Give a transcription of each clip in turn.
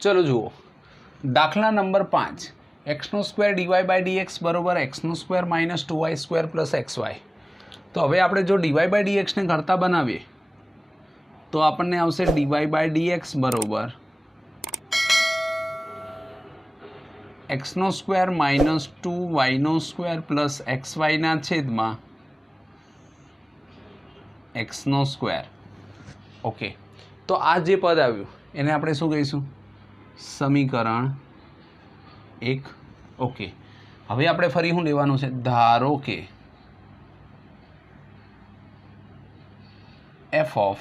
चलो जुओ दाखला नंबर 5 एक्सनो स्क्वेर dy बाय dx बराबर एक्सनो square minus 2y square plus xy। तो हवे आपणे जो dy बाय dx ने करता बनावीए तो आपने आवशे dy बाय dx बराबर एक्सनो स्क्वेर माइनस 2y नो स्क्वेर प्लस xy ना छेद में एक्सनो स्क्वेर। ओके, तो आ जे पद आव्युं एने आपणे शुं कहीशुं? समीकरण 1। ओके, हवे आपणे फरी शुं लेवानुं छे? धारो के एफ ऑफ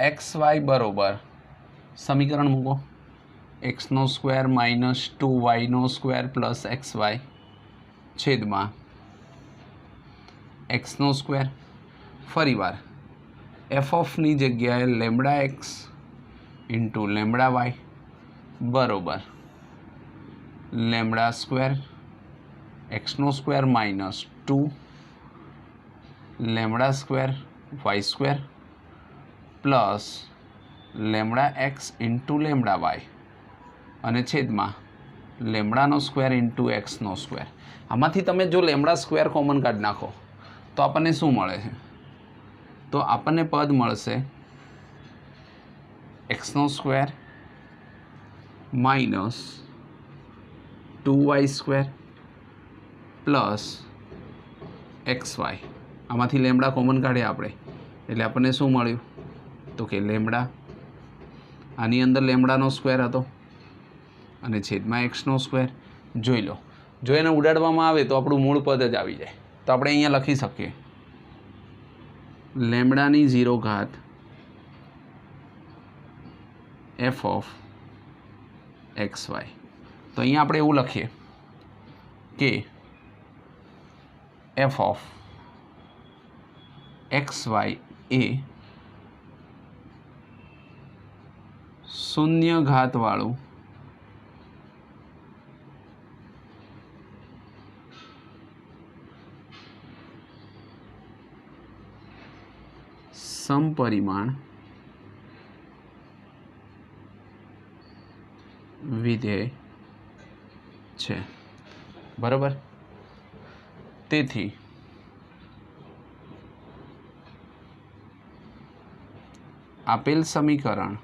एक्स वाय बराबर समीकरण मूको एक्सनो स्क्वेर माइनस 2y नो स्क्वेर प्लस xy छेद में एक्सनो स्क्वेर। फरी वार एफ ऑफ नी जग्याए lambda x into lambda y बराबर लेमडा स्क्वेर एक्सनो square minus 2 lambda square y square plus lambda x into lambda y अने छेद में लेमडानो स्क्वेर इंटू एक्सनो स्क्वेर। आमांथी तमे जो लेमडा स्क्वेर कॉमन काढी नाखो तो आपने शू मळे छे? तो आपने पद मळशे एक्सनो square minus 2y square plus xy। आमांथी लेमडा कॉमन काढे आपणे एटले आपने शू मळ्युं? तो कि लेमडा आनी अंदर लेमडानो स्क्वेर हतो अने छेदमां एक्सनो स्क्वेर। जोई लो, जो एने उडाडवामां आवे तो आपणुं मूळ पद ज आवी जाय। तो આપણે અહીંયા લખી શકીએ લેમડાની 0 ઘાત એફ ઓફ એક્સ વાય। તો અહીંયા આપણે એવું લખીએ કે એફ ઓફ એક્સ વાય એ શૂન્ય ઘાતવાળું समपरिमाण विधेय छे। बराबर, तेथी आपेल समीकरण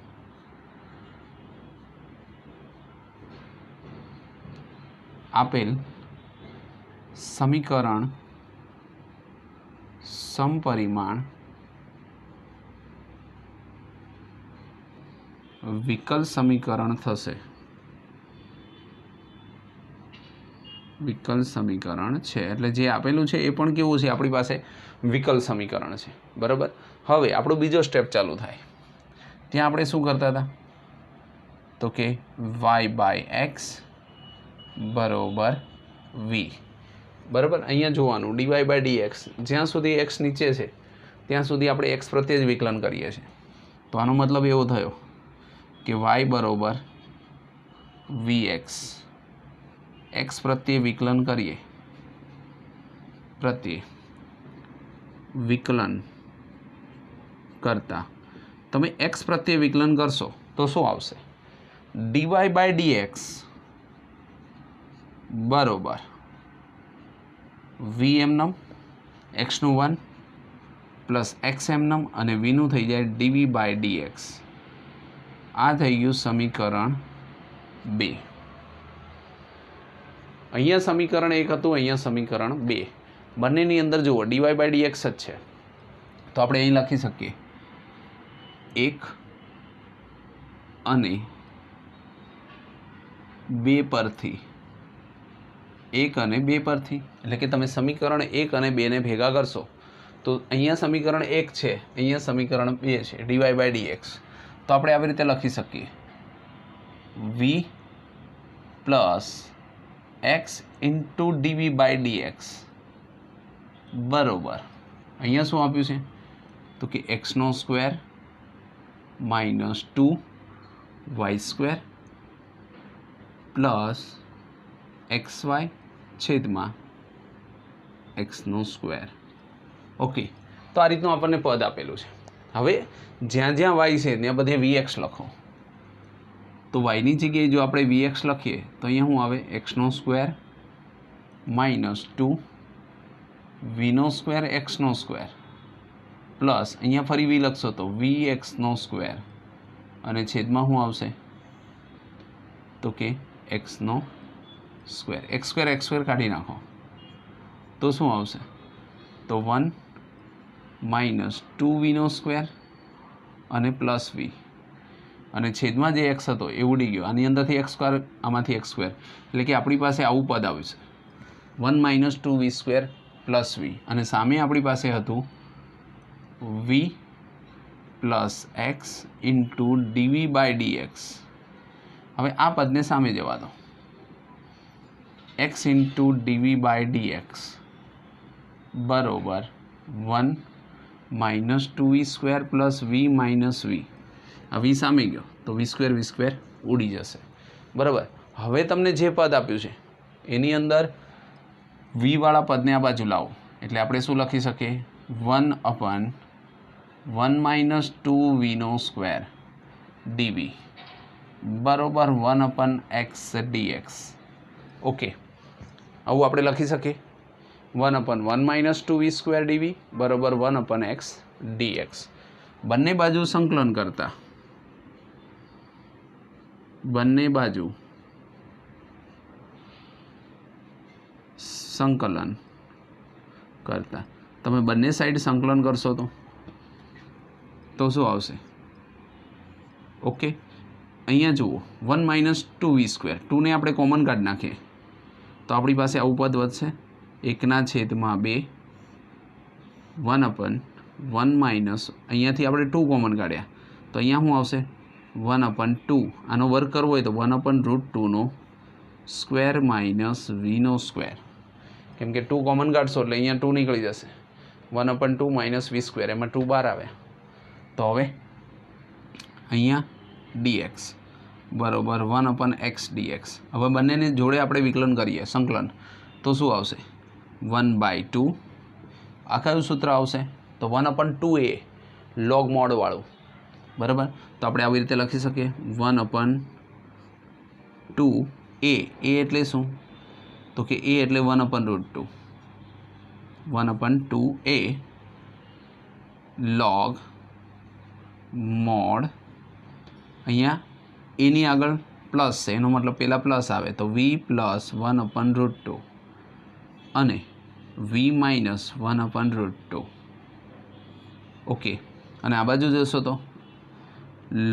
समपरिमाण विकल समीकरण थशे। विकल समीकरण छे एटले जे आपेलुं छे ए पण केवुं छे आपणी पासे विकल समीकरण छे। बराबर, हवे आपणो बीजो स्टेप चालू थाय। त्यां आपणे शुं करता हता? तो के y बाय एक्स बराबर v। बराबर, अहींया जोवानुं dy बाय dx ज्यां सुधी x नीचे छे त्यां सुधी आपणे x प्रत्ये ज विकलन करीए छीए। तो आनो मतलब एवो थयो कि y बराबर vx x प्रत्ये विकलन करिए करता तमे x प्रत्ये विकलन करशो तो शुं आवशे? dy बाय dx बराबर v एमनम x નું 1 प्लस x एमनम अने v નું थई जाय dv बाय dx। आ थई गयुं समीकरण 2। अहींया समीकरण 1 हतुं, अहींया समीकरण 2। बंनेनी अंदर जुओ dy बाय dx ज छे तो आपणे અહીં લખી શકીએ 1 અને 2 પરથી 1 અને 2 પરથી એટલે કે તમે સમીકરણ 1 અને 2 ને ભેગા કરશો તો અહીંયા સમીકરણ 1 છે, અહીંયા સમીકરણ 2 છે dy બાય dx। तो આપણે આવી રીતે લખી શકીએ v plus x into dv by dx બરાબર અહીંયા શું આપ્યું છે તો કે x નો square minus 2y square plus xy છેદમાં x નો સ્ક્વેર। ઓકે, તો આ રીતનું આપણને પદ આપેલું છે। હવે જ્યાં જ્યાં y છે ત્યાં બધે vx લખો। તો વાયની જગ્યાએ જો આપણે વીએક્સ લખીએ તો અહીંયા શું આવે એક્સનો સ્ક્વેર -2 વીનો સ્ક્વેર એક્સનો સ્ક્વેર પ્લસ અહીંયા ફરી વી લખશો તો વી એક્સનો સ્ક્વેર અને છેદમાં શું આવશે તો કે એક્સનો સ્ક્વેર એક્સ સ્ક્વેર કાઢી નાખો તો શું આવશે તો 1 -2 વીનો સ્ક્વેર અને પ્લસ વી અને છેદમાં જે એક્સ હતો એ ઉડી ગયો આની અંદરથી એક્સ સ્ક્વેર આમાંથી એક્સ સ્ક્વેર એટલે કે આપણી પાસે આવું પદ આવશે 1 - 2 વી સ્ક્વેર પ્લસ વી અને સામે આપણી પાસે હતું v plus x into ડીવી by dx. હવે આ પદને સામે જવા દો એક્સ ઇન્ટુ ડીવી બાય ડીએક્સ બરોબર 1 - 2 square plus v minus v. આ વી સામે ગયો તો વી સ્ક્વેર ઉડી જશે બરાબર. હવે તમને જે પદ આપ્યું છે એની અંદર વીવાળા પદને આ બાજુ લાવો એટલે આપણે શું લખી શકીએ 1/1 - 2 વીનો સ્ક્વેર ડીવી બરોબર 1/x dx. ઓકે આવું આપણે લખી શકીએ 1/1 - 2 વી સ્ક્વેર ડીવી બરોબર 1/x dx. બંને બાજુ સંકલન કરતા તમે બંને સાઈડ સંકલન કરશો તો શું આવશે ઓકે અહીંયા જુઓ 1 - 2 વી સ્ક્વેર 2ને આપણે કોમન કાઢી નાખીએ તો આપણી પાસે આવું પદ વધશે 1/2 1/1 અહીંયાથી આપણે 2 કોમન કાઢ્યા તો અહીંયા શું આવશે 1/2 આનો વર્ગ કરવો હોય તો 1/√2 સ્ક્વેર માઇનસ વીનો સ્ક્વેર કેમ કે 2 કોમન કાઢશો એટલે અહીંયા 2 નીકળી જશે 1/2 માઇનસ વી સ્ક્વેર એમાં 2 બહાર આવે તો હવે અહીંયા dx બરોબર 1/x dx. હવે બંનેને જોડે આપણે વિકલન કરીએ સંકલન તો શું આવશે 1/2 આ કયું સૂત્ર આવશે તો 1/2a લોગ મોડ વાળું બરાબર. તો આપણે આવી રીતે લખી શકીએ 1/2a એટલે શું તો કે a એટલે 1/√2 1/2a log મોડ અહીંયા એની આગળ પ્લસ છે એનો મતલબ પહેલાં પ્લસ આવે તો v પ્લસ 1/√2 અને v માઇનસ 1/√2. ઓકે અને આ બાજુ જશો તો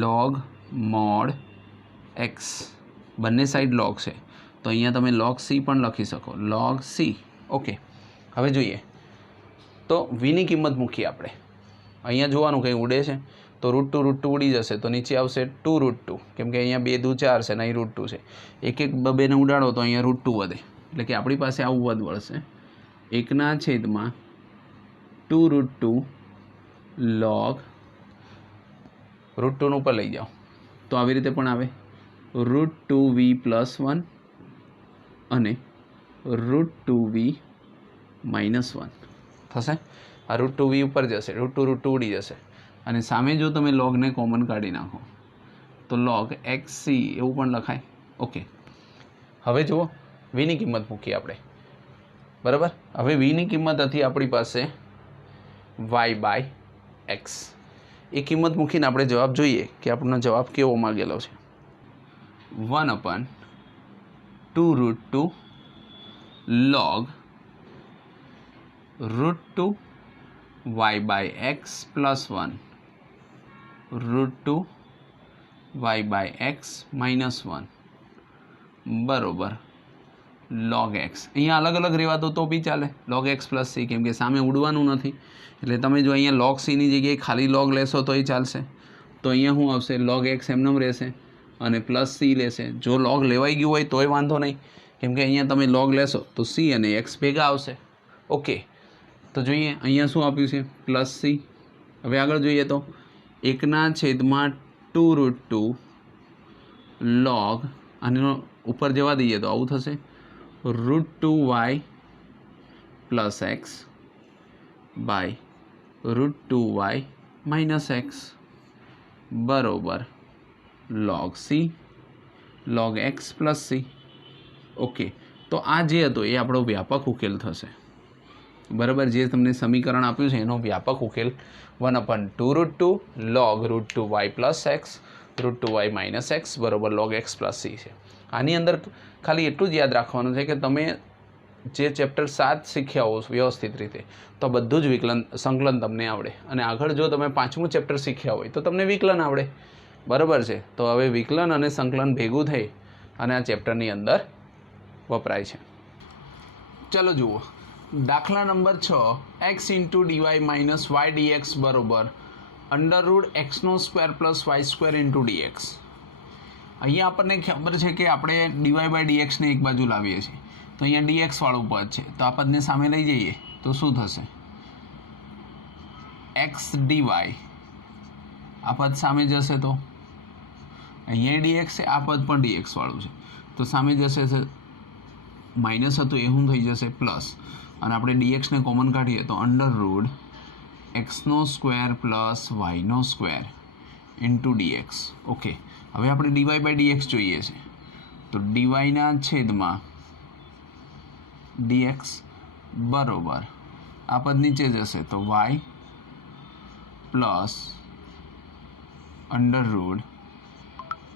log મોડ x બંને સાઈડ log છે તો અહીંયા તમે log c પણ લખી શકો log c. ઓકે હવે જોઈએ તો vની કિંમત મૂકીએ આપણે અહીંયા જોવાનું કંઈ ઉડે છે તો √2 ઉડી જશે તો નીચે આવશે 2√2 કેમ કે અહીંયા 2 દુ 4 છે ને અહીં √2 છે એક બેને ઉડાડો તો અહીંયા √2 વધે એટલે કે આપણી પાસે આવું પદ મળશે 1/2 log √2 ઉપર લઈ જાઓ તો આવી રીતે પણ આવે √2v + 1 અને √2v - 1 થશે. આ √2v ઉપર જશે √2 ઉડી જશે અને સામે જો તમે લોગને કોમન કાઢી નાખો તો log xc એવું પણ લખાય. ઓકે હવે જુઓ vની કિંમત મૂકીએ આપણે બરાબર. હવે vની કિંમત હતી આપણી પાસે y/x એ કિંમત મૂકીને આપણે જવાબ જોઈએ કે આપણો જવાબ કેવો માગેલો છે 1/2√2 log √2 y/x + 1 √2 y/x - 1 બરોબર log x. અહીંયા અલગ અલગ રહેવા તો બી ચાલે log x + c કેમ કે સામે ઉડવાનું નથી એટલે તમે જો અહીંયા log c ની જગ્યાએ ખાલી log લેશો તોય ચાલશે તો અહીંયા શું આવશે log x એમનેમ રહેશે અને +c લેશે. જો log લેવાઈ ગયું હોય તોય વાંધો નહીં કેમ કે અહીંયા તમે log લેશો તો c અને x ભેગા આવશે. ઓકે તો જોઈએ અહીંયા શું આપ્યું છે +c. હવે આગળ જોઈએ તો 1/2√2 log આનો ઉપર જવા દઈએ તો આવું થશે √2y + x by √2y - x બરોબર log c log x plus C. Okay, તો આ જે હતો એ આપણો વ્યાપક ઉકેલ થશે. બરાબર, જે તમને સમીકરણ આપ્યું છે એનો વ્યાપક ઉકેલ 1/2√2 log √2y plus x √2y minus x બરાબર log x પ્લસ સી છે. આની અંદર ખાલી એટલું જ યાદ રાખવાનું છે કે તમે જે ચેપ્ટર 7 શીખ્યા હો વ્યવસ્થિત રીતે તો બધું જ સંકલન તમને આવડે, અને આગળ જો તમે 5મું ચેપ્ટર શીખ્યા હોય તો તમને વિકલન આવડે. બરાબર છે, તો હવે વિકલન અને સંકલન ભેગું થઈ અને આ ચેપ્ટરની અંદર વપરાય છે. ચલો જુઓ, દાખલા નંબર 6, x into d y minus y dx બરોબર √x² plus y² into dx. અહીંયા આપણને ખબર છે કે આપણે ડીવાય બાય ડીએક્સને એક બાજુ લાવીએ છીએ, તો અહીંયા ડીએક્સ વાળું પદ છે, તો આ પદને સામે લઈ જઈએ તો શું થશે? એક્સ ડીવાય, આ પદ સામે જશે તો અહીંયા ડીએક્સ છે, આ પદ પણ ડીએક્સ વાળું છે, તો સામે જશે માઇનસ હતું એ શું થઈ જશે પ્લસ, અને આપણે ડીએક્સને કોમન કાઢીએ તો √x² plus y² into dx. Okay, હવે આપણે ડીવાય બાય ડીએક્સ જોઈએ છે, તો ડીવાયના છેદમાં ડીએક્સ બરોબર આ પદ નીચે જશે તો y plus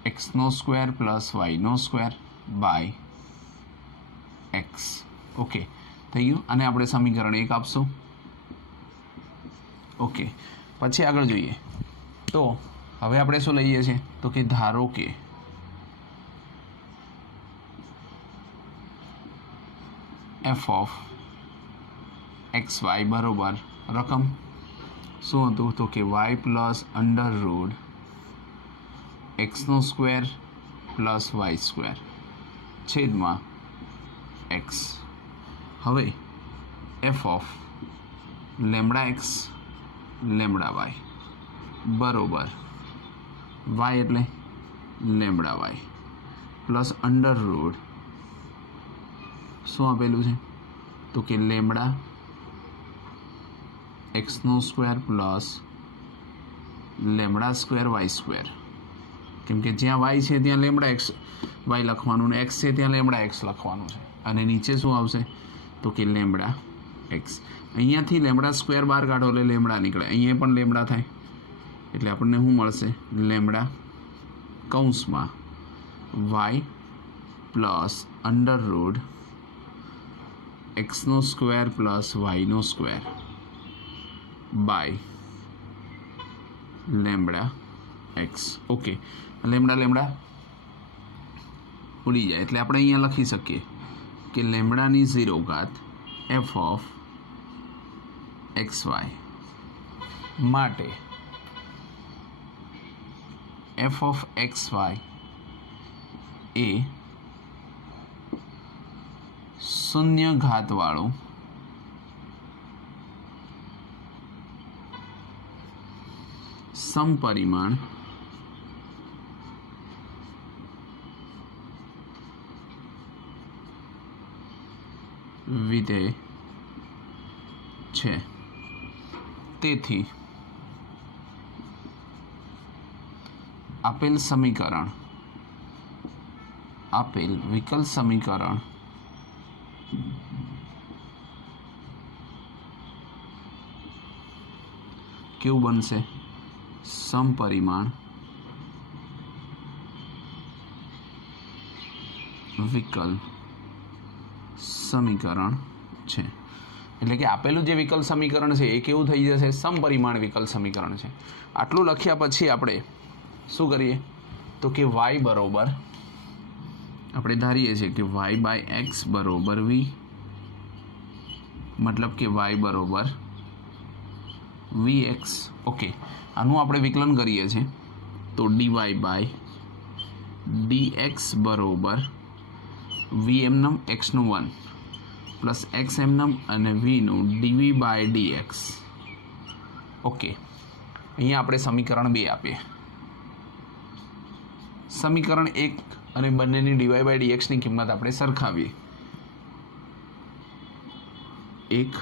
√x² plus y² by x. Okay, થઈ ગયું. અને આપણે સમીકરણ 1 આપશું. ઓકે, પછી આગળ જોઈએ તો હવે આપણે શું લઈએ છીએ તો કે ધારો કે f(x, y) બરોબર રકમ શું હતું તો કે y plus √x² plus y² છેદમાં x. હવે f(λx, λy) બરોબર y એટલે λy પ્લસ અંડર શું આપેલું છે તો કે λx² પ્લસ λ² y². કેમ કે જ્યાં y છે ત્યાં λx y લખવાનું, ને x છે ત્યાં λx લખવાનું છે, અને નીચે શું આવશે તો કે λx. અહીંયાથી λ² બહાર કાઢો એટલે લેમડા નીકળે, અહીંયા પણ લેમડા થાય એટલે આપણને શું મળશે લેમડા કૌંસમાં y plus √x² plus y² by λx. Okay, lambda ઉડી જાય એટલે આપણે અહીંયા લખી શકીએ કે લેમડાની 0 ઘાત f(x, y) માટે f(x, y) એ શૂન્ય ઘાતવાળું સમપરિમાણ વિધેય છે. તેથી આપેલ વિકલ સમીકરણ કેવું બનશે? સમપરિમાણ વિકલ સમીકરણ છે. એટલે કે આપેલું જે વિકલ સમીકરણ છે એ કેવું થઈ જશે? સમપરિમાણ વિકલ સમીકરણ છે. આટલું લખ્યા પછી આપણે શું કરીએ તો કે y બરોબર આપણે ધારીએ છીએ કે y બાય એક્સ બરોબર v, મતલબ કે y બરોબર vx. ઓકે, આનું આપણે વિકલન કરીએ છીએ તો dy બાય dx બરોબર v એમનમ xનું 1 પ્લસ x એમનમ અને vનું dv બાય dx. ઓકે, અહીંયા આપણે સમીકરણ 2 આપીએ. સમીકરણ 1 અને બંનેની dy બાય dxની કિંમત આપણે સરખાવીએ. 1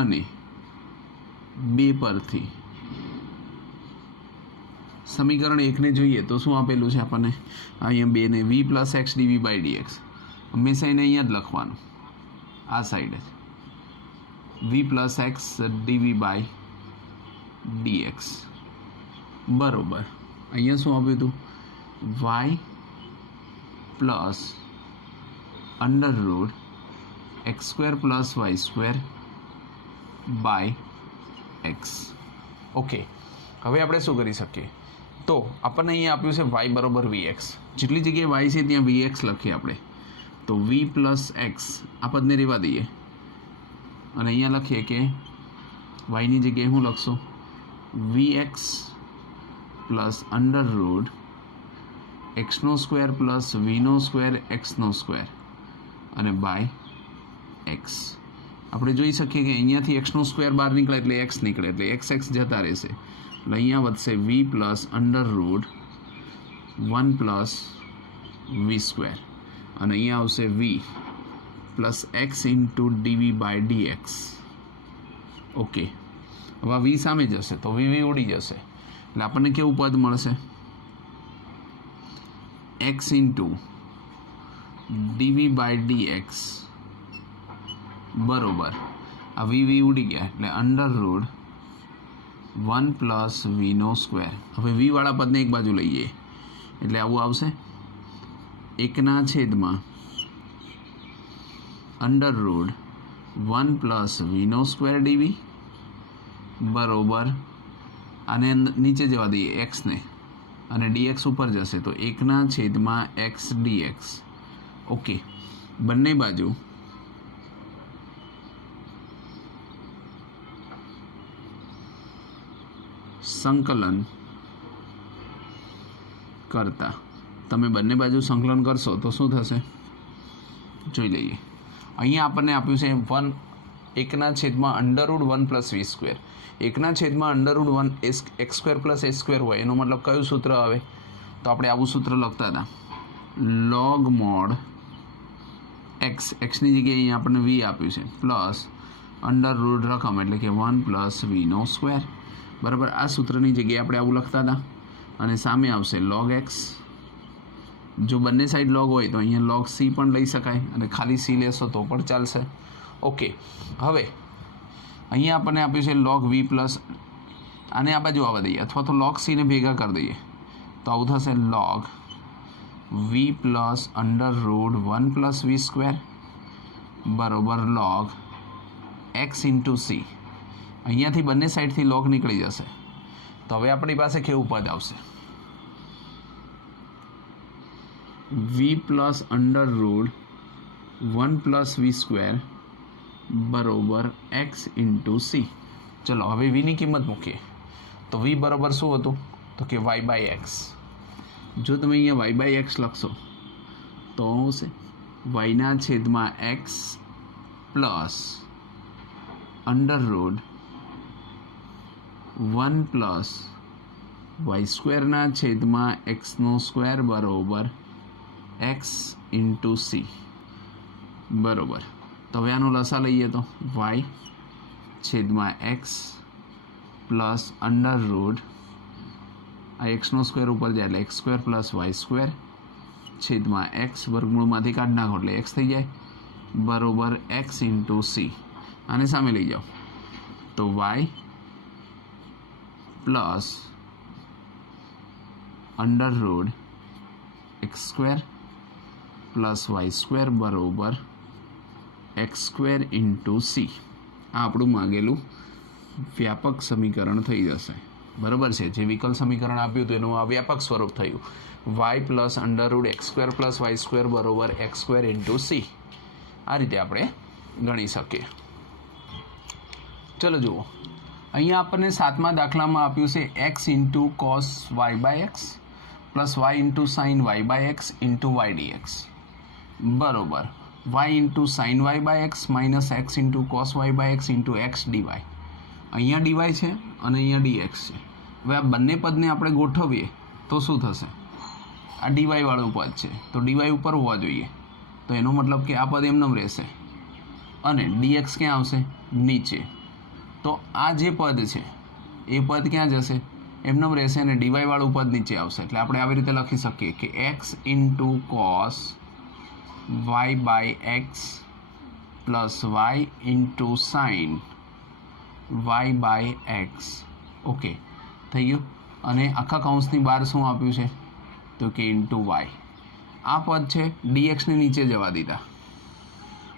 અને 2 પરથી સમીકરણ 1 ને જોઈએ તો શું આપેલું છે આપણને? અહીંયા 2 ને v plus x d v by d x, હંમેશા એને અહીંયા જ લખવાનું, આ સાઈડ જ v plus x d v by dx બરોબર. અહીંયા શું આપ્યું હતું? y plus under root x square plus y square by x. Okay, હવે આપણે શું કરી શકીએ? તો આપણને અહીંયા આપ્યું છે y બરાબર vx, જેટલી જગ્યાએ y છે ત્યાં vx લખીએ આપણે. તો v પ્લસ એક્સ આ પદને રહેવા દઈએ અને અહીંયા લખીએ કે yની જગ્યાએ શું લખશું? vx પ્લસ અંડર રૂટ એક્સનો સ્ક્વેર પ્લસ વીનો સ્ક્વેર એક્સનો સ્ક્વેર અને બાય એક્સ. આપણે જોઈ શકીએ કે અહીંયાથી એક્સનો સ્ક્વેર બહાર નીકળે એટલે એક્સ નીકળે, એટલે એક્સ એક્સ જતા રહેશે, એટલે અહીંયા વધશે v plus under root 1 plus v square અને અહીંયા આવશે v plus x into ડીવી by dx. Okay, હવે વી સામે જશે તો વી ઉડી જશે, એટલે આપણને કેવું પદ મળશે? એક્સ ઇન્ટુ ડીવી બાય ડીએક્સ બરોબર. આ વી ઉડી ગયા એટલે અંડર રૂટ 1 પ્લસ વીનો સ્ક્વેર. હવે વીવાળા પદને એક બાજુ લઈએ એટલે આવું આવશે, 1/, અંડર રૂટ 1 પ્લસ વીનો સ્ક્વેર ડીવી બરોબર. આને નીચે જવા દઈએ એક્સને અને ડીએક્સ ઉપર જશે તો 1/x ડીએક્સ. ઓકે, બંને બાજુ સંકલન કરતા તમે બંને બાજુ સંકલન કરશો તો શું થશે જોઈ લઈએ. અહીંયા આપણને આપ્યું છે 1/√1 plus v square. 1/√1 x square plus h square હોય એનો મતલબ કયું સૂત્ર આવે? તો આપણે આવું સૂત્ર લખતા હતા, લોગ મોડ એક્સ, એક્સની જગ્યાએ અહીંયા આપણને વી આપ્યું છે પ્લસ અંડર રૂટ રકમ એટલે કે 1 પ્લસ વીનો સ્ક્વેર બરાબર. આ સૂત્રની જગ્યાએ આપણે આવું લખતા હતા અને સામે આવશે લોગ એક્સ. જો બંને સાઈડ લોગ હોય તો અહીંયા લોગ સી પણ લઈ શકાય અને ખાલી સી લેશો તો પણ ચાલશે. ઓકે, હવે અહીંયા આપણને આપ્યું છે લોગ વી પ્લસ, આને આ બાજુ આવવા દઈએ અથવા તો લોગ સીને ભેગા કરી દઈએ તો આવું થશે log v plus under root 1 plus v square બરોબર લોગ એક્સ ઇન્ટુ સી. અહીંયાથી બંને સાઈડથી લોગ નીકળી જશે તો હવે આપણી પાસે કેવું પદ આવશે? V plus under root 1 plus v square બરોબર એક્સ ઇન્ટુ સી. ચલો હવે વીની કિંમત મૂકીએ તો વી બરાબર શું હતું? તો કે વાય બાય એક્સ. જો તમે અહીંયા વાય બાય એક્સ લખશો તો આવશે વાયના છેદમાં x plus under root 1 plus y સ્ક્વેરના છેદમાં એક્સનો સ્ક્વેર બરોબર એક્સ ઇન્ટુ સી બરોબર. તો હવે આનો લસા લઈએ તો વાય છેદમાં એક્સ પ્લસ અંડર રૂટ આ એક્સનો સ્ક્વેર ઉપર જાય એટલે x square plus y square છેદમાં એક્સ વર્ગમૂળમાંથી કાઢી નાખો એટલે એક્સ થઈ જાય બરોબર એક્સ ઇન્ટુ સી. આને સામે લઈ જાઓ તો y plus under root x square plus y square બરોબર એક્સ સ્ક્વેર ઇન્ટુ સી. આ આપણું માગેલું વ્યાપક સમીકરણ થઈ જશે બરાબર છે. જે વિકલ સમીકરણ આપ્યું હતું એનું આ વ્યાપક સ્વરૂપ થયું y plus under root x square plus y square બરોબર એક્સ સ્ક્વેર ઇન્ટુ સી. આ રીતે આપણે ગણી શકીએ. ચલો જુઓ, અહીંયા આપણને 7મા દાખલામાં આપ્યું છે x into cos y by x plus y into sine y by x into y dx બરોબર y into sine y by x minus x into cos y by x into x dy. અહીંયા dy છે અને અહીંયા dx છે. હવે આ બંને પદને આપણે ગોઠવીએ તો શું થશે? આ ડીવાય વાળું પદ છે તો ડીવાય ઉપર હોવા જોઈએ, તો એનો મતલબ કે આ પદ એમનેમ રહેશે અને ડીએક્સ ક્યાં આવશે? નીચે. તો આ જે પદ છે એ પદ ક્યાં જશે? એમનેમ રહેશે અને ડીવાય વાળું પદ નીચે આવશે એટલે આપણે આવી રીતે લખી શકીએ કે x into cos y by x plus y into sine y by x. Okay થઈ ગયું. અને આખા કૌંસની બહાર શું આપ્યું છે તો કે ઇન્ટુ વાય. આ પદ છે ડીએક્સને નીચે જવા દીધા,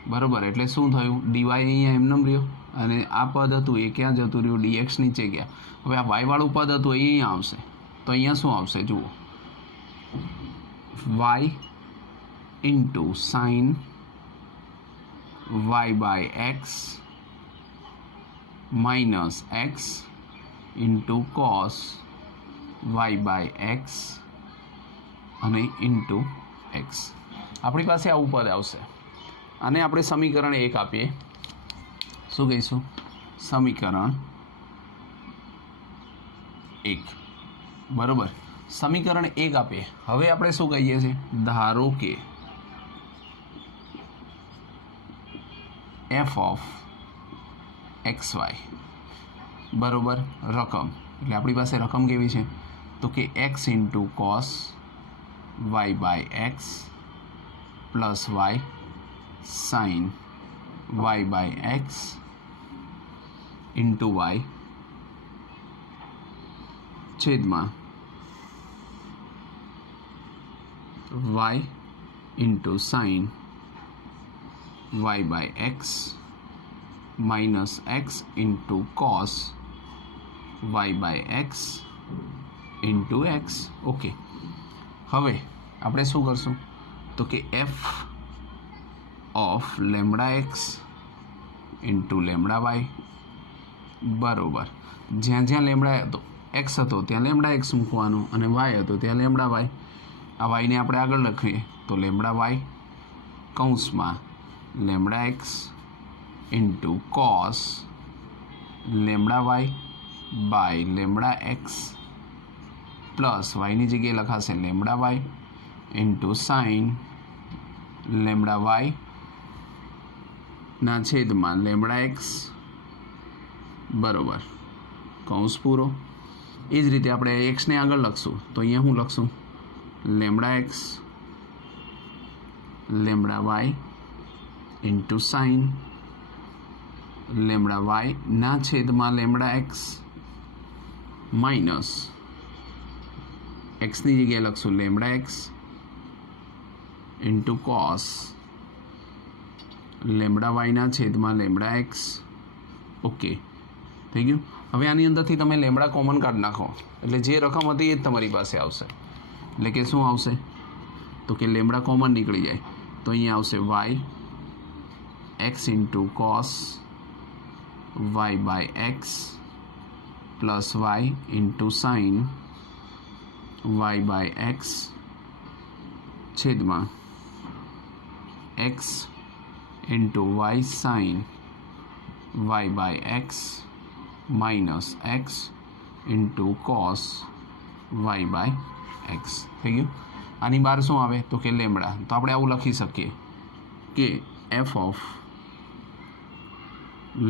બરાબર. એટલે શું થયું, ડીવાય અહીંયા એમનેમ રહ્યો અને આ પદ હતું એ ક્યાં જતું રહ્યું, ડીએક્સ નીચે ગયા. હવે આ વાયવાળું પદ હતું એ અહીંયા આવશે તો અહીંયા શું આવશે જુઓ, y into sine y by x minus x into cos y by x અને ઇન્ટુ એક્સ. આપણી પાસે આવું પદ આવશે. આને આપણે સમીકરણ 1 આપીએ. શું કહીશું, સમીકરણ 1, બરાબર. સમીકરણ 1 આપીએ. હવે આપણે શું કહીએ છીએ, ધારો કે એફ ઓફ એક્સ વાય બરાબર રકમ, એટલે આપણી પાસે રકમ કેવી છે તો કે x into cos y by x plus y sine y by x into y છેદમાં y into sine y by x minus x into cos y by x into x. Okay. હવે આપણે શું કરશું તો કે F of lambda x into lambda y બરાબર, જ્યાં જ્યાં લેમડા હતો એક્સ હતો ત્યાં લેમડા એક્સ મૂકવાનું અને વાય હતો ત્યાં લેમડા વાય. આ વાયને આપણે આગળ લખીએ તો લેમડા વાય કૌંસમાં lambda x into cos lambda y by lambda x plus વાયની જગ્યાએ લખાશે lambda y into sine lambda y ના છેદમાં લેમડા એક્સ બરાબર કૌંસ પૂરો. એ જ રીતે આપણે એક્સને આગળ લખશું તો અહીંયા હું લખશું lambda x lambda y into sine lambda y ના છેદમાં લેમડા એક્સ માઇનસ એક્સની જગ્યાએ લખશું lambda x into cos lambda વાયના છેદમાં લેમડા એક્સ. ઓકે થઈ ગયું. હવે આની અંદરથી તમે લેમડા કોમન કાઢી નાખો એટલે જે રકમ હતી એ જ તમારી પાસે આવશે. એટલે કે શું આવશે તો કે લેમડા કોમન નીકળી જાય તો અહીંયા આવશે y x into cos y by x plus y into sine y by x છેદમાં x into y sine y by x minus x into cos y by x. થઈ ગયું. આની બહાર શું આવે તો કે લેમડા. તો આપણે આવું લખી શકીએ કે F of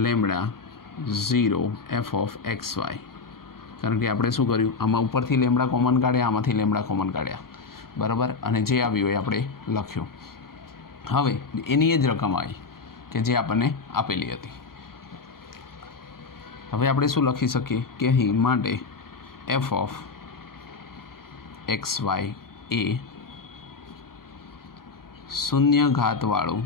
lambda 0 f of x y, કારણ કે આપણે શું કર્યું આમાં ઉપરથી લેમડા કોમન કાઢ્યા, આમાંથી લેમડા કોમન કાઢ્યા બરાબર, અને જે આવ્યું એ આપણે લખ્યું. હવે એની એ જ રકમ આવી કે જે આપણને આપેલી હતી. હવે આપણે શું લખી શકીએ કે અહીં માટે એફ ઓફ એક્સ વાય એ શૂન્ય ઘાતવાળું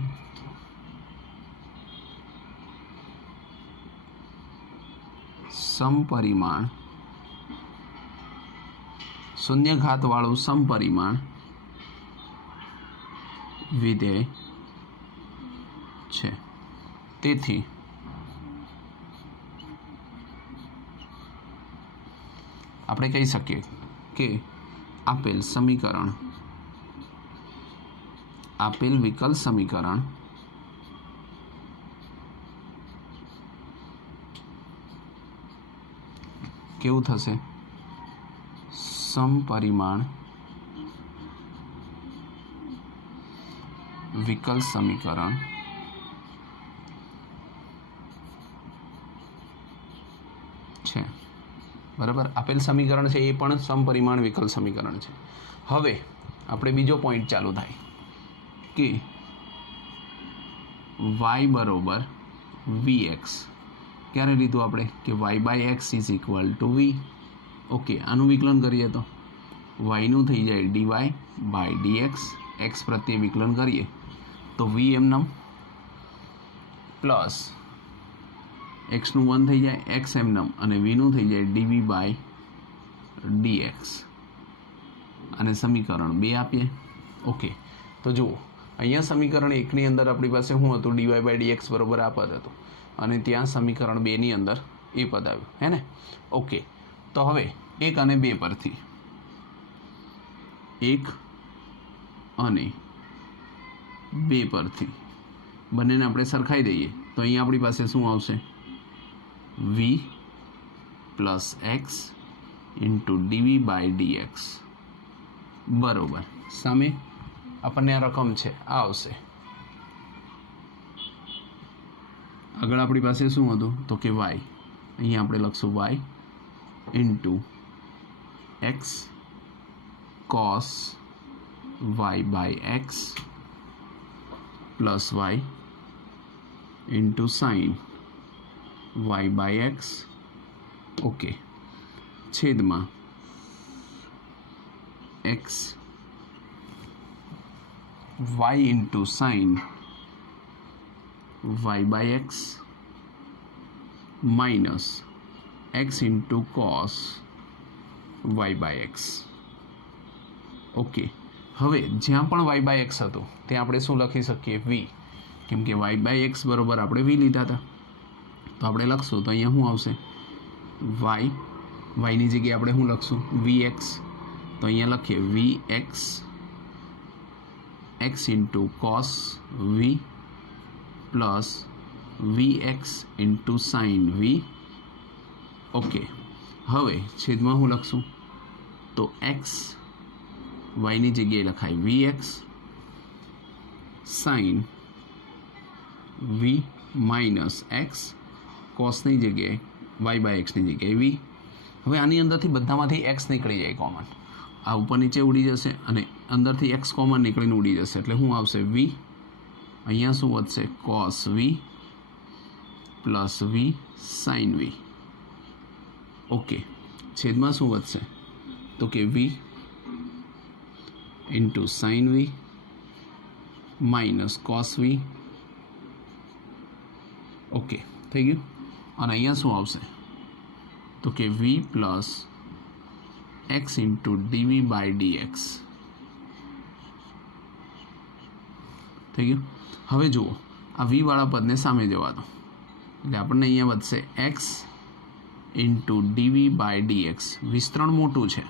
સમપરિમાણ શૂન્ય ઘાતવાળું સમપરિમાણ વિધેય છે. તેથી આપણે કહી શકીએ કે આપેલ સમીકરણ આપેલ વિકલ સમીકરણ કેવું થશે, સમપરિમાણ વિકલ સમીકરણ છે. બરાબર. આપેલ સમીકરણ છે એ પણ સમપરિમાણ વિકલ સમીકરણ છે. હવે આપણે બીજો પોઈન્ટ ચાલુ થાય કે y બરોબર vx. ક્યારે લીધું આપણે કે y/x is equal to v. Okay, આનું વિકલન કરીએ તો yનું થઈ જાય dy/dx. x પ્રત્યે વિકલન કરીએ તો v એમનામ પ્લસ એક્સનું 1 થઈ જાય x એમનામ અને vનું થઈ જાય dv/dx. અને સમીકરણ 2 આપીએ. ઓકે, તો જુઓ અહીંયા સમીકરણ 1ની અંદર આપણી પાસે શું હતું? dy/dx બરાબર આ પદ હતું અને ત્યાં સમીકરણ 2ની અંદર એ પદ આવ્યું, હે ને? ઓકે, તો હવે 1 અને 2 પરથી 1 અને 2 પરથી બંનેને આપણે સરખાઈ દઈએ તો અહીંયા આપણી પાસે શું આવશે? v plus x into dv/dx બરોબર. સામે આપણને આ રકમ છે આ આવશે. આગળ આપણી પાસે શું હતું? તો કે y. અહીંયા આપણે લખશું y into x cos y/x plus y into sin y/x. Okay, છેદમાં x y into sin y/x minus x into cos y/x. Okay, હવે જ્યાં પણ y/x હતું ત્યાં આપણે શું લખી શકીએ? v. કેમ કે y/x બરાબર આપણે v લીધા હતા તો આપણે લખશું તો અહીંયા શું આવશે? yની જગ્યાએ આપણે શું લખશું? vx. તો અહીંયા લખીએ vx x into cos v plus vx into sin v. Okay, હવે છેદમાં શું લખશું? તો x yની જગ્યાએ લખાય vx sin v minus x cosની જગ્યાએ y/xની જગ્યાએ v. હવે આની અંદરથી બધામાંથી x નીકળી જાય કોમન, આ ઉપર નીચે ઉડી જશે અને અંદરથી x કોમન નીકળીને ઉડી જશે એટલે શું આવશે? v. અહીંયા શું વધશે? cos v plus v sin v. Okay, છેદમાં શું વધશે? તો કે v into sin v minus cos v. Okay, થઈ ગયું. અને અહીંયા શું આવશે? તો કે v plus x into dv/dx થઈ ગયું. હવે જુઓ આ v વાળા પદને સામે જવા દો એટલે આપણને અહીંયા વધશે x ઇન્ટુ dv/dx. વિસ્તરણ મોટું છે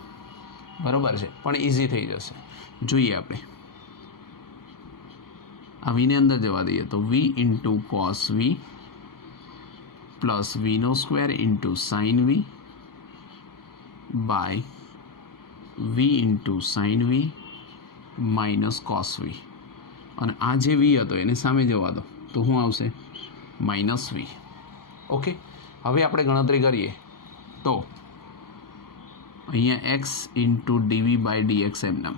બરાબર છે પણ ઇઝી થઈ જશે. જોઈએ આપણે આ vને અંદર જવા દઈએ તો v into cos v plus vનો square into sin v by v into sin v minus cos v. અને આ જે v હતો એને સામે જવા દો તો શું આવશે? Minus v. ઓકે, હવે આપણે ગણતરી કરીએ તો અહીંયા x ઇન્ટુ dv/dx એમનામ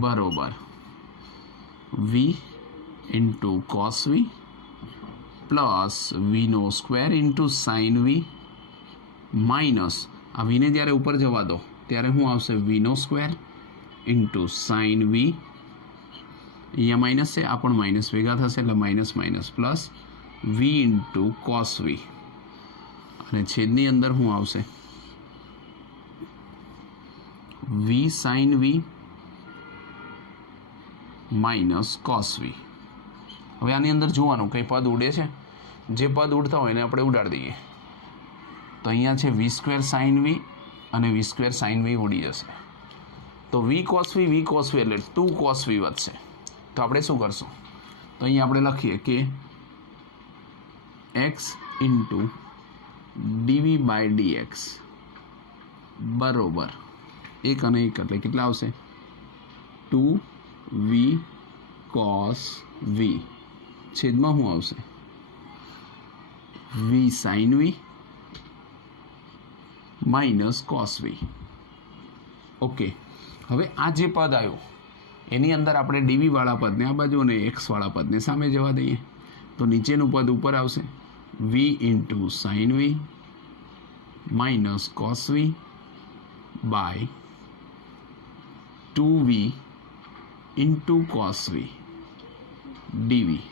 બરોબર v into cos v plus vનો square into sin v minus આ vને જ્યારે ઉપર જવા દો ત્યારે શું આવશે? vનો સ્ક્વેર ઇન્ટુ sin v. અહીંયા માઇનસ છે, આ પણ માઇનસ ભેગા થશે એટલે minus minus plus v into cos v. અને છેદની અંદર શું આવશે? v sin v minus cos v. હવે આની અંદર જોવાનું કંઈ પદ ઉડે છે, જે પદ ઉડતા હોય એને આપણે ઉડાડી દઈએ. તો અહીંયા છે v સ્ક્વેર sin v અને v સ્ક્વેર sin v ઉડી જશે તો v cos v એટલે 2 cos v વધશે. તો આપણે શું કરશું? તો અહીંયા આપણે લખીએ કે x ઇન્ટુ dv/dx બરોબર 1 અને 1 એટલે કેટલા આવશે? 2v cos v છેદમાં શું આવશે? v sin v minus cos v. Okay, હવે આ જે પદ આવ્યું એની અંદર આપણે ડીવીવાળા પદને આ બાજુ અને એક્સવાળા પદને સામે જવા દઈએ તો નીચેનું પદ ઉપર આવશે v into sine v minus cos v by 2v into cos v dv.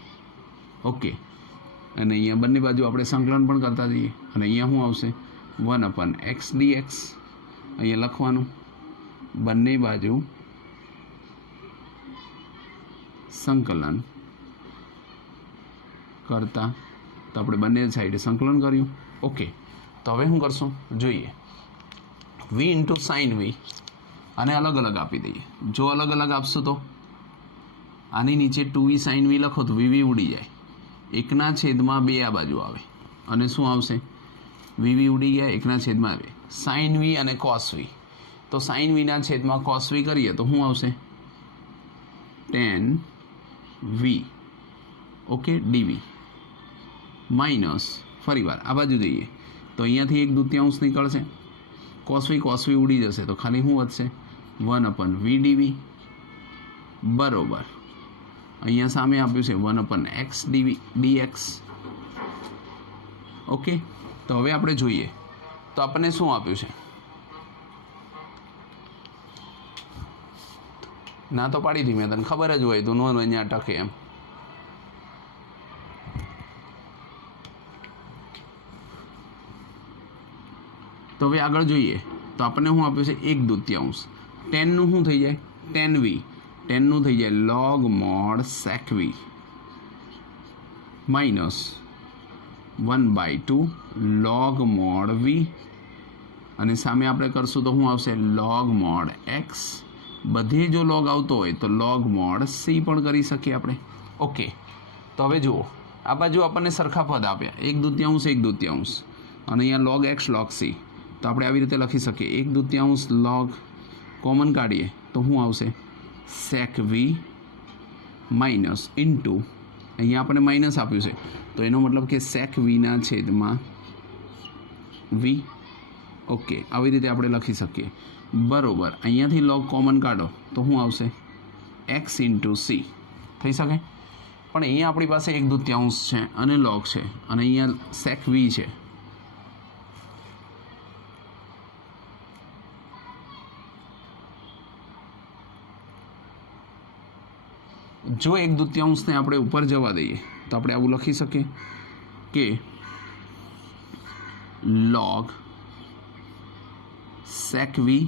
Okay, અને અહીંયા બંને બાજુ આપણે સંકલન પણ કરતા જઈએ અને અહીંયા શું આવશે 1/x dx. અહીંયા લખવાનું બંને બાજુ સંકલન કરતા, તો આપણે બંને સાઈડે સંકલન કર્યું. ઓકે, તો હવે શું કરશું જોઈએ. વી ઇન્ટુ સાઇન વી આને અલગ અલગ આપી દઈએ. જો અલગ અલગ આપશો તો આની નીચે 2v સાઇન વી લખો તો વીવી ઉડી જાય. 1/2 આ બાજુ આવે અને શું આવશે વીવી ઉડી ગયા. 1/2 સાઇન વી અને કોસ વી, તો સાઇન વીના છેદમાં કોસ વી કરીએ તો શું આવશે tan વી. ઓકે, ડીવી માઇનસ ફરીવાર આ બાજુ જઈએ તો અહીંયાથી 1/2 નીકળશે. કોસ વી ઉડી જશે તો ખાલી શું વધશે 1/v ડીવી બરોબર અહીંયા સામે આપ્યું છે 1/x dx. ઓકે, તો હવે આપણે જોઈએ તો આપણને શું આપ્યું છે. ના તો પાડી દી મેં, તને ખબર જ હોય તો નો અહીંયા ટકે એમ. તો હવે આગળ જોઈએ તો આપણને શું આપ્યું છે 1/2. ટેનનું શું થઈ જાય tan વી, ટેનનું થઈ જાય log mod sec વી માઇનસ 1/2 log mod વી અને સામે આપણે કરશું તો શું આવશે log mod x. બધે જો log આવતો હોય તો log mod c પણ કરી શકીએ આપણે. ઓકે, તો હવે જુઓ આ બાજુ આપણને સરખા પદ આપ્યા 1/2 અને અહીંયા log x log c. તો આપણે આવી રીતે લખી શકીએ 1/2 log કોમન કાઢીએ તો શું આવશે sec વી માઇનસ ઇન્ટુ અહીંયા આપણે માઇનસ આપ્યું છે તો એનો મતલબ કે sec વીના છેદમાં વી. ઓકે, આવી રીતે આપણે લખી શકીએ બરોબર. અહીંયાથી log કોમન કાઢો તો શું આવશે x ઇન્ટુ સી થઈ શકે. પણ અહીંયા આપણી પાસે 1/2 છે અને log છે અને અહીંયા sec વી છે. જો 1/2 ને આપણે ઉપર જવા દઈએ તો આપણે આવું લખી શકીએ કે log sec વી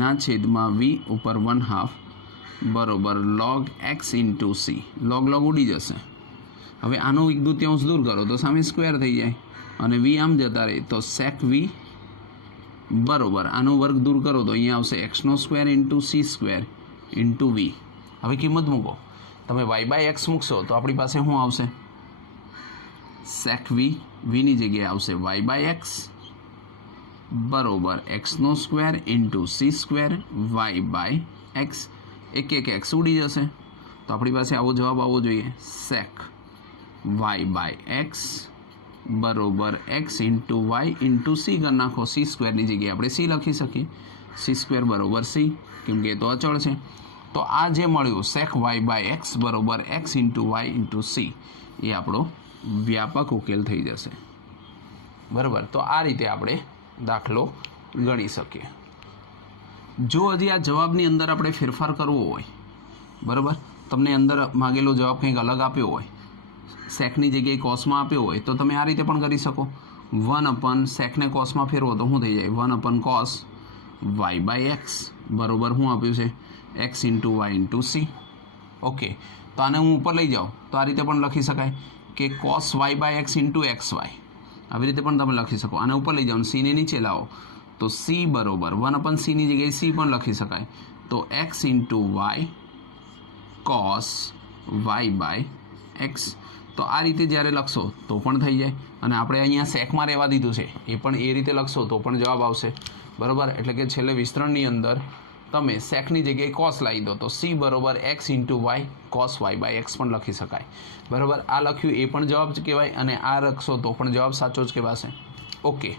ના છેદમાં વી ઉપર 1/2 બરોબર log x into C. log ઉડી જશે. હવે આનો 1/2 દૂર કરો તો સામે સ્ક્વેર થઈ જાય અને વી આમ જતા રહે તો sec વી બરોબર આનો વર્ગ દૂર કરો તો અહીંયા આવશે x² ઇન્ટુ c² ઇન્ટુ વી. હવે કિંમત મૂકો તમે y/x મૂકશો તો આપણી પાસે શું આવશે sec વીની જગ્યાએ આવશે y/x બરોબર x² ઇન્ટુ c² y/x. એક x ઉડી જશે તો આપણી પાસે આવો જવાબ આવવો જોઈએ sec y/x બરોબર x into y into c કરી નાખો. c²ની જગ્યાએ આપણે c લખી શકીએ c² બરોબર c કેમ કે એ તો અચળ છે. તો આ જે મળ્યું sec y/x બરોબર x into y into c એ આપણો વ્યાપક ઉકેલ થઈ જશે બરાબર. તો આ રીતે આપણે દાખલો ગણી શકીએ. જો હજી આ જવાબની અંદર આપણે ફેરફાર કરવો હોય બરાબર, તમને અંદર માગેલો જવાબ કંઈક અલગ આપ્યો હોય, સેકની જગ્યાએ કોસમાં આપ્યો હોય તો તમે આ રીતે પણ કરી શકો. 1/secને કોસમાં ફેરવો તો શું થઈ જાય 1/cos y/x બરોબર શું આપ્યું છે x into y into c. Okay, તો આને હું ઉપર લઈ જાઉં તો આ રીતે પણ લખી શકાય કે cos y/x ઇન્ટુ xy. આવી રીતે પણ તમે લખી શકો. આને ઉપર લઈ જાઓ સીને નીચે લાવો તો c બરોબર 1/cની જગ્યાએ c પણ લખી શકાય તો x into y cos y/x. તો આ રીતે જ્યારે લખશો તો પણ થઈ જાય અને આપણે અહીંયા સેકમાં રહેવા દીધું છે એ પણ એ રીતે લખશો તો પણ જવાબ આવશે બરાબર. એટલે કે છેલ્લે વિસ્તરણની અંદર તમે સેકની જગ્યાએ કોસ લાવી દો તો c બરોબર x into y cos y/x પણ લખી શકાય બરાબર. આ લખ્યું એ પણ જવાબ જ કહેવાય અને આ લખશો તો પણ જવાબ સાચો જ કહેવાશે. ઓકે.